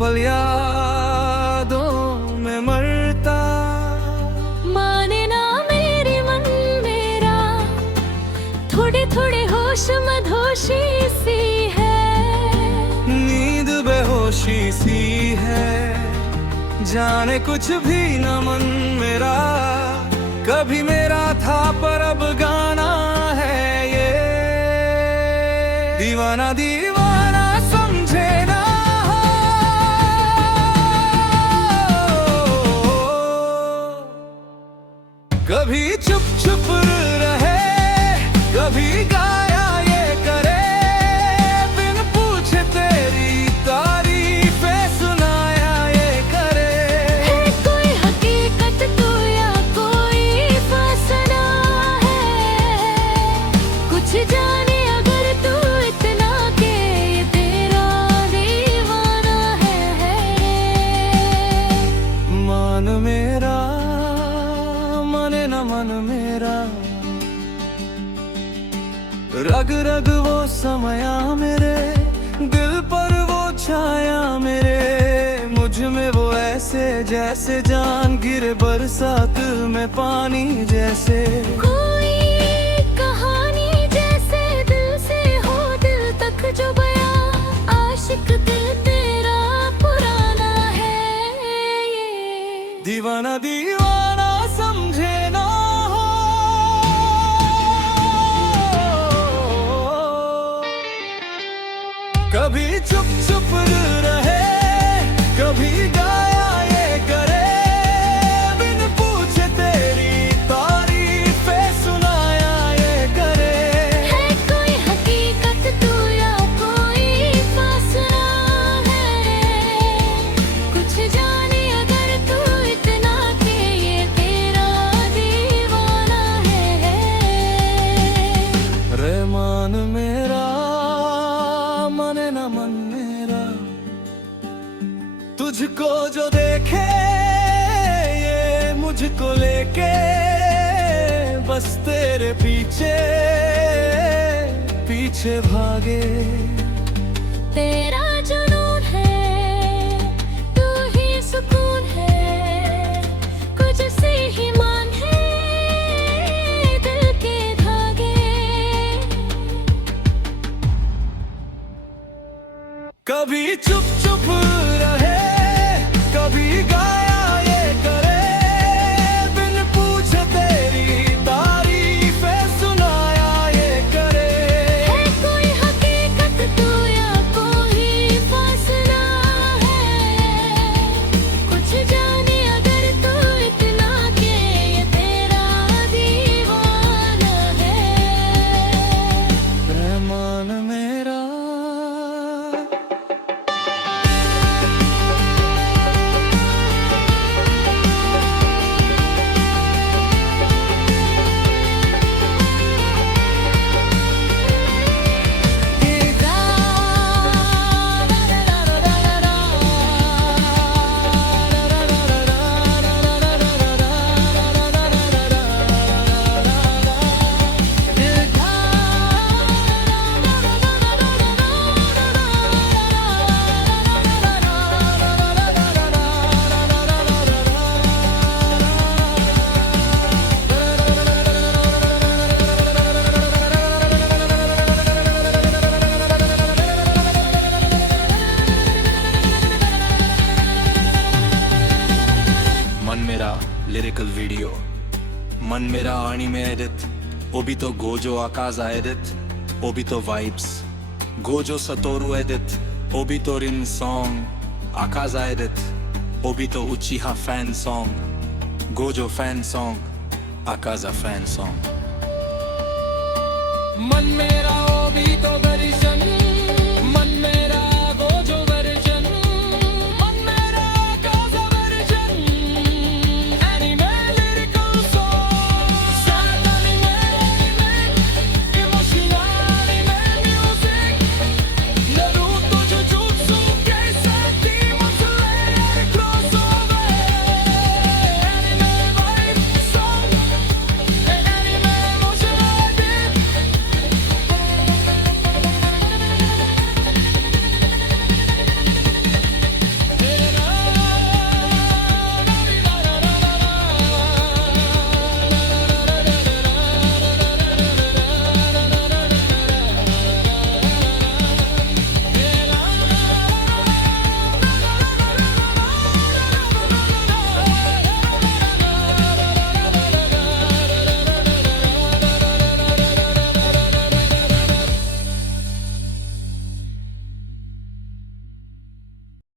पल यादों में मरता। माने ना मेरी मन मेरा, थोड़े थोड़े होश मदहोशी सी है। नींद बेहोशी सी है, जाने कुछ भी न मन मेरा कभी मेरा था पर अब गाना है ये। दीवाना दीवाना समझे ना कभी चुप चुप रहे, कभी गाया ये करे, बिन पूछे तेरी तारीफें सुनाया ये करे। है कोई हकीकत तो या कोई फसाना है, कुछ जाने अगर तू इतना के ये तेरा दीवाना है। मान मेरा माने न मन मेरा, रग रग वो समया मेरे दिल पर वो छाया मेरे, मुझ में वो ऐसे जैसे जान गिरे बरसात में पानी जैसे। कोई कहानी जैसे दिल से हो दिल तक जो बया, आशिक दिल तेरा पुराना है ये। दीवाना दीवाना समझे ना हो, कभी चुप चुप रहे, कभी गाया ये करे, बिन पूछे तेरी तारीफें सुनाया ये करे। है कोई हकीकत तू या कोई फासला है, कुछ जाने अगर तू इतना के ये तेरा दीवाना है। रहमान मेरा माने न मन मेरा, तुझको जो देखे ये मुझको लेके बस तेरे पीछे पीछे भागे। तेरा जुनून है, तू ही सुकून है, कुछ से ही मान है दिल के धागे। कभी चुप चुप रहे, कभी गाया ये करे, बिन पूछे तेरी तारीफें सुनाया ये करे। है कोई हकीकत तू या कोई फासला है, कुछ जाने अगर तू इतना के ये तेरा दीवाना है। रहमान मेरा लिरिकल वीडियो मन मेरा आनी में edit, Obito Gojo Akaza edit, Obito vibes Gojo Satoru edit, Obito Rin song Akaza edit, Obito Uchiha fan song Gojo fan song Akaza fan song. मन में